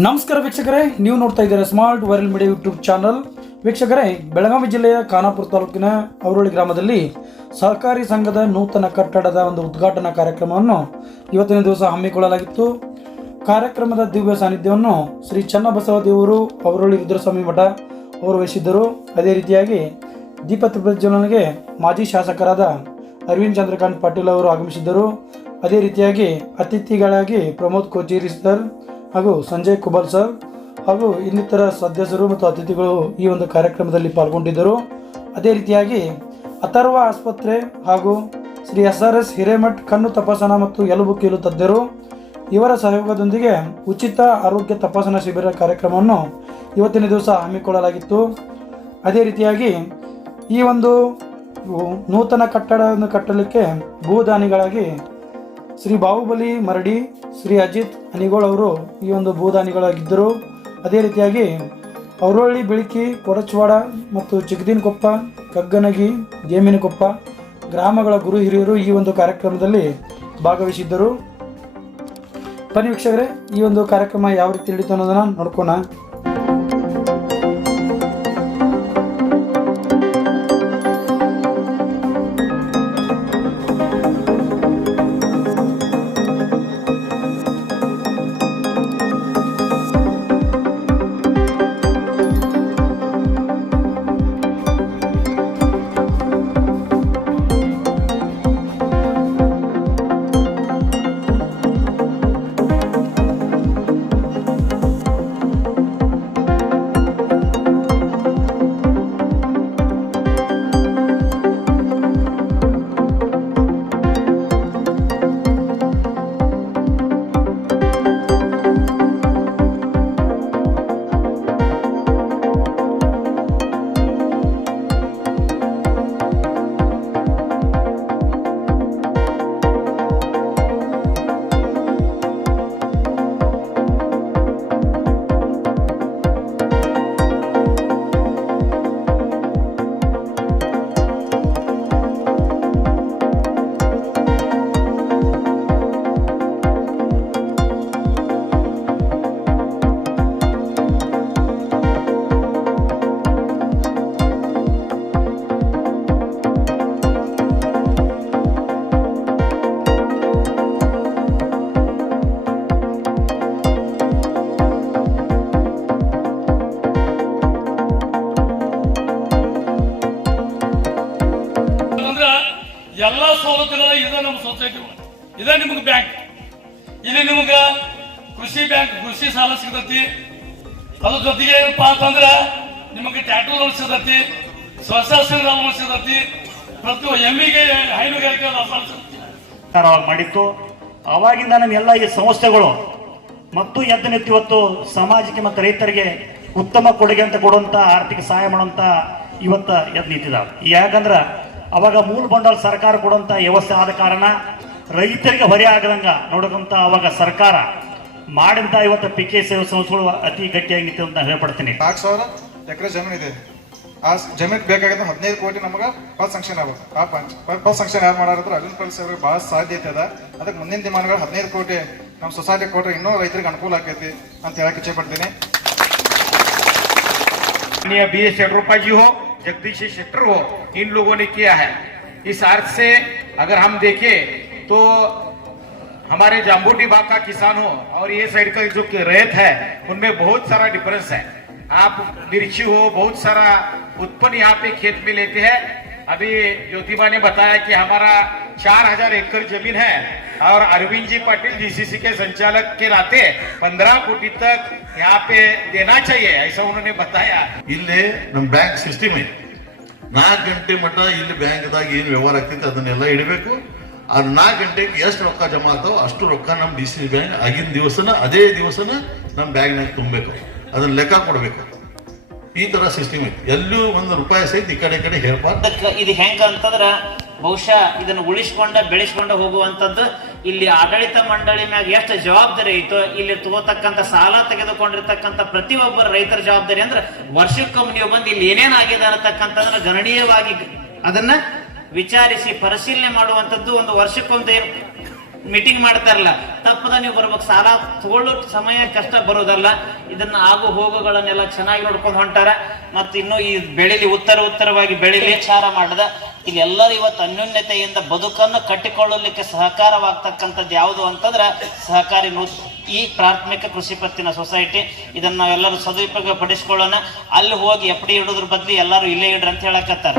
ನಮಸ್ಕಾರ ವೀಕ್ಷಕರೇ, ನೀವು ನೋಡ್ತಾ ಇದ್ದೀರಾ smart viral media YouTube channel. ವೀಕ್ಷಕರೇ, ಬೆಳಗಾವಿ ಜಿಲ್ಲೆಯ ಖಾನಾಪುರ ತಾಲೂಕಿನ ಅವರೋಳಿ ಗ್ರಾಮದಲ್ಲಿ ಸಹಕಾರಿ ಸಂಘದ ನೂತನ ಕಟ್ಟಡದ ಒಂದು ಉದ್ಘಾಟನಾ ಕಾರ್ಯಕ್ರಮವನ್ನು ಇವತ್ತಿನ ದಿವಸ ಹಮ್ಮಿಕೊಳ್ಳಲಾಗಿತ್ತು. ಕಾರ್ಯಕ್ರಮದ ದಿವ್ಯ ಸಾನ್ನಿಧ್ಯವನ್ನು ಶ್ರೀ ಚನ್ನಬಸವ ದೇವರು ಅವರೋಳಿ ರುದ್ರಸ್ವಾಮಿ ಮಠ ಅವರು ವಹಿಸಿದ್ದರು. ಅದೇ ರೀತಿಯಾಗಿ ದೀಪ ಪ್ರಜ್ವಲನೆಗೆ ಮಾಜಿ ಶಾಸಕರಾದ ಅರವಿಂದ್ ಚಂದ್ರಕಾಂತ್ ಪಾಟೀಲ್ ಅವರು ಆಗಮಿಸಿದ್ದರು. ಅದೇ ರೀತಿಯಾಗಿ ಅತಿಥಿಗಳಾಗಿ ಪ್ರಮೋದ್ ಕೋಚೇರಿ ಸರ್ ಹಾಗೂ ಸಂಜಯ್ ಕುಬಲ್ ಸರ್ ಹಾಗೂ ಇನ್ನಿತರ ಸದಸ್ಯರು ಮತ್ತು ಅತಿಥಿಗಳು ಈ ಒಂದು ಕಾರ್ಯಕ್ರಮದಲ್ಲಿ ಪಾಲ್ಗೊಂಡಿದ್ದರು. ಅದೇ ರೀತಿಯಾಗಿ ಅಥರ್ವ ಆಸ್ಪತ್ರೆ ಹಾಗೂ ಶ್ರೀ SRS ಹಿರೇಮಠ್ ಕಣ್ಣು ತಪಾಸಣಾ ಮತ್ತು ಎಲುಬು ಕೀಲು ತಜ್ಞರು ಇವರ ಸಹಯೋಗದೊಂದಿಗೆ ಉಚಿತ ಆರೋಗ್ಯ ತಪಾಸಣಾ ಶಿಬಿರ ಕಾರ್ಯಕ್ರಮವನ್ನು ಇವತ್ತಿನ ದಿವಸ ಹಮ್ಮಿಕೊಳ್ಳಲಾಗಿತ್ತು. ಅದೇ ರೀತಿಯಾಗಿ ಈ ಒಂದು ನೂತನ ಕಟ್ಟಡವನ್ನು ಕಟ್ಟಲಿಕ್ಕೆ ಭೂದಾನಿಗಳಾಗಿ ಶ್ರೀ ಬಾಹುಬಲಿ ಮರಡಿ, ಶ್ರೀ ಅಜಿತ್ ಅನಿಗೋಳ್ ಅವರು ಈ ಒಂದು ಭೂದಾನಿಗಳಾಗಿದ್ದರು. ಅದೇ ರೀತಿಯಾಗಿ ಅವರೊಳ್ಳಿ ಬೆಳಕಿ, ಕೊಡಚವಾಡ ಮತ್ತು ಚಿಗದಿನಕೊಪ್ಪ, ಕಗ್ಗನಗಿ, ಜೇಮಿನಕೊಪ್ಪ ಗ್ರಾಮಗಳ ಗುರು ಹಿರಿಯರು ಈ ಒಂದು ಕಾರ್ಯಕ್ರಮದಲ್ಲಿ ಭಾಗವಹಿಸಿದ್ದರು. ಬನ್ನಿ ವೀಕ್ಷಕರೇ, ಈ ಒಂದು ಕಾರ್ಯಕ್ರಮ ಯಾವ ರೀತಿ ನಡೀತು ಅನ್ನೋದನ್ನು ನೋಡ್ಕೋಣ. ಎಲ್ಲ ಸವಲತ್ತುಗಳ ಇದೆ ನಮ್ಮ ಸೊಸೈಟಿ. ಇದೇ ನಿಮ್ಗೆ ಬ್ಯಾಂಕ್. ಇಲ್ಲಿ ನಿಮ್ಗೆ ಕೃಷಿ ಬ್ಯಾಂಕ್, ಕೃಷಿ ಸಾಲ ಸಿಗತೈತಿ. ಅದ್ರ ಜೊತೆಗೆ ಏನಪ್ಪಾ ಅಂತಂದ್ರ ನಿಮಗೆ ಟ್ಯಾಕ್ಟರ್ ಲೋನ್ ಸಿಗತೈತಿ, ಸ್ವಸಹಾಯ ಲೋನ್ ಸಿಗತೈತಿ, ಪ್ರತಿ ಎಮ್ಮಿಗೆ ಹೈನುಗಾರಿಕೆ ಮಾಡಿತ್ತು. ಅವಾಗಿಂದ ನಮ್ಮೆಲ್ಲ ಈ ಸಂಸ್ಥೆಗಳು ಮತ್ತು ಎದ್ದು ನಿಂತು ಸಮಾಜಕ್ಕೆ ಮತ್ತು ರೈತರಿಗೆ ಉತ್ತಮ ಕೊಡುಗೆ ಅಂತ ಕೊಡುವಂತ ಆರ್ಥಿಕ ಸಹಾಯ ಮಾಡುವಂತ ಇವತ್ತ ಎದ್ದು ನಿಂತಿದ್ದಾವೆ. ಯಾಕಂದ್ರ ಅವಾಗ ಮೂಲ ಬಂಡವಾಳ ಸರ್ಕಾರ ಕೊಡುವಂತ ವ್ಯವಸ್ಥೆ ಆದ ಕಾರಣ ರೈತರಿಗೆ ಹೊರೆ ಆಗದಂಗ ನೋಡಕಂತ ಅವಾಗ ಸರ್ಕಾರ ಮಾಡಿದಂತ ಇವತ್ತು PK ಸೇವಾ ಸಂಸ್ಥೆಗಳು ಅತಿ ಗಟ್ಟಿಯಾಗಿ ನಿಂತು ಅಂತ ಹೇಳ್ಪಡ್ತೀನಿ. 4,000 ಎಕರೆ ಜಮೀನು ಇದೆ. ಆ ಜಮೀನ್ ಬೇಕಾಗಿದ್ದ 15 ಕೋಟಿ ನಮಗೆ ಫಸ್ಟ್ ಸಂಕ್ಷನ್ ಆಗ್ಬೇಕು. ಆ ಫಸ್ಟ್ ಸಂಕ್ಷನ್ ಯಾರು ಮಾಡಾರಿದ್ರು ಅಲ್ಲಿನ ಕಳಿಸಿ ಅವ್ರಿಗೆ ಬಹಳ ಸಾಧ್ಯತೆ ಅದ. ಅದಕ್ಕೆ ಮುಂದಿನ ದಿನಮಾನಗಳು 15 ಕೋಟಿ ನಮ್ಮ ಸೊಸೈಟಿ ಕೊಟ್ಟರೆ ಇನ್ನೂ ರೈತರಿಗೆ ಅನುಕೂಲ ಆಕೈತಿ ಅಂತ ಹೇಳಕ್ ಇಚ್ಛೆ ಪಡ್ತೀನಿ. BS येडियुरप्पा जी हो, जगदीश शेट्टर हो, इन लोगों ने किया है. इस अर्थ से अगर हम देखें तो हमारे जाम्बूटी भाग का किसान हो और ये साइड का जो रैयत है उनमें बहुत सारा डिफरेंस है. आप मिर्ची हो, बहुत सारा उत्पन्न यहाँ पे खेत में लेते हैं. अभी ज्योतिबा ने बताया कि हमारा 4,000 एकड़ जमीन है और अरविंद जी पाटिल GCC के संचालक के नाते 15 कोटी तक यहाँ पे देना चाहिए, ऐसा उन्होंने बताया. ಇಲ್ಲಿ ನಮ್ಮ ಬ್ಯಾಂಕ್ ಸಿಸ್ಟಮ್ ಐತಿ. 4 ಗಂಟೆ ಮಟ್ಟ ಇಲ್ಲಿ ಬ್ಯಾಂಕ್ದಾಗ ಏನು ವ್ಯವಹಾರ ಆಗ್ತೈತೆ ಅದನ್ನೆಲ್ಲ ಇಡಬೇಕು. ಅದು 4 ಗಂಟೆಗೆ ಎಷ್ಟು ರೊಕ್ಕ ಜಮಾ ಆಗ್ತಾವ ಅಷ್ಟು ರೊಕ್ಕ ನಮ್ಮ DCC ಬ್ಯಾಂಕ್ ಆಗಿನ ದಿವಸನ ಅದೇ ದಿವಸನ ನಮ್ಮ ಬ್ಯಾಂಕ್ನಾಗ ತುಂಬಬೇಕು. ಅದನ್ನ ಲೆಕ್ಕ ಕೊಡ್ಬೇಕು. ಈ ತರ ಸಿಸ್ಟಮ್ ಐತಿ. ಎಲ್ಲೂ ₹1 ಸಹಿತ ಈ ಕಡೆ ಹೇಳ್ಬಾರ್ದು. ಇದು ಹೆಂಗ ಅಂತಂದ್ರ ಬಹುಶಃ ಇದನ್ನು ಉಳಿಸ್ಕೊಂಡ ಬೆಳೆಸ್ಕೊಂಡ ಹೋಗುವಂತದ್ದು ಇಲ್ಲಿ ಆಡಳಿತ ಮಂಡಳಿ ಮ್ಯಾಗ ಎಷ್ಟು ಜವಾಬ್ದಾರಿ ಐತೋ ಇಲ್ಲಿ ತಗೋತಕ್ಕಂತ ಸಾಲ ತೆಗೆದುಕೊಂಡಿರ್ತಕ್ಕಂಥ ಪ್ರತಿಯೊಬ್ಬರ ರೈತರ ಜವಾಬ್ದಾರಿ ಅಂದ್ರೆ ವರ್ಷಕ್ಕೊಮ್ಮೆ ನೀವು ಬಂದು ಇಲ್ಲಿ ಏನೇನಾಗಿದೆ ಅನ್ನತಕ್ಕಂಥದನ್ನ ಗಣನೀಯವಾಗಿ ಅದನ್ನ ವಿಚಾರಿಸಿ ಪರಿಶೀಲನೆ ಮಾಡುವಂತದ್ದು ಒಂದು ವರ್ಷಕ್ಕೊಂದು ಮೀಟಿಂಗ್ ಮಾಡ್ತಾರಲ್ಲ, ತಪ್ಪದ ನೀವು ಬರ್ಬೇಕು. ಸಾಲ ತಗೊಳ್ಳೋ ಸಮಯ ಕಷ್ಟ ಬರೋದಲ್ಲ. ಇದನ್ನ ಆಗು ಹೋಗುಗಳನ್ನೆಲ್ಲ ಚೆನ್ನಾಗಿ ನೋಡ್ಕೊಂಡು ಹೊಂಟಾರ. ಮತ್ತು ಇನ್ನು ಈ ಬೆಳಿಲಿ ಉತ್ತರವಾಗಿ ಬೆಳಿಲಿ ವಿಚಾರ ಮಾಡದ ಇಲ್ಲಿ ಎಲ್ಲರೂ ಇವತ್ತು ಅನ್ಯೋನ್ಯತೆಯಿಂದ ಬದುಕನ್ನು ಕಟ್ಟಿಕೊಳ್ಳಲಿಕ್ಕೆ ಸಹಕಾರವಾಗ್ತಕ್ಕಂಥದ್ದು ಯಾವುದು ಅಂತಂದ್ರೆ ಸಹಕಾರಿ ಈ ಪ್ರಾಥಮಿಕ ಕೃಷಿ ಪತ್ತಿನ ಸೊಸೈಟಿ. ಇದನ್ನ ನಾವೆಲ್ಲರೂ ಸದುಪಯೋಗ ಪಡಿಸ್ಕೊಳ್ಳೋಣ. ಅಲ್ಲಿ ಹೋಗಿ ಎಫ್ ಡಿ ಇಡೋದ್ರ ಬದಲು ಎಲ್ಲರೂ ಇಲ್ಲೇ ಇಡ್ರಿ ಅಂತ ಹೇಳಕತ್ತಾರ.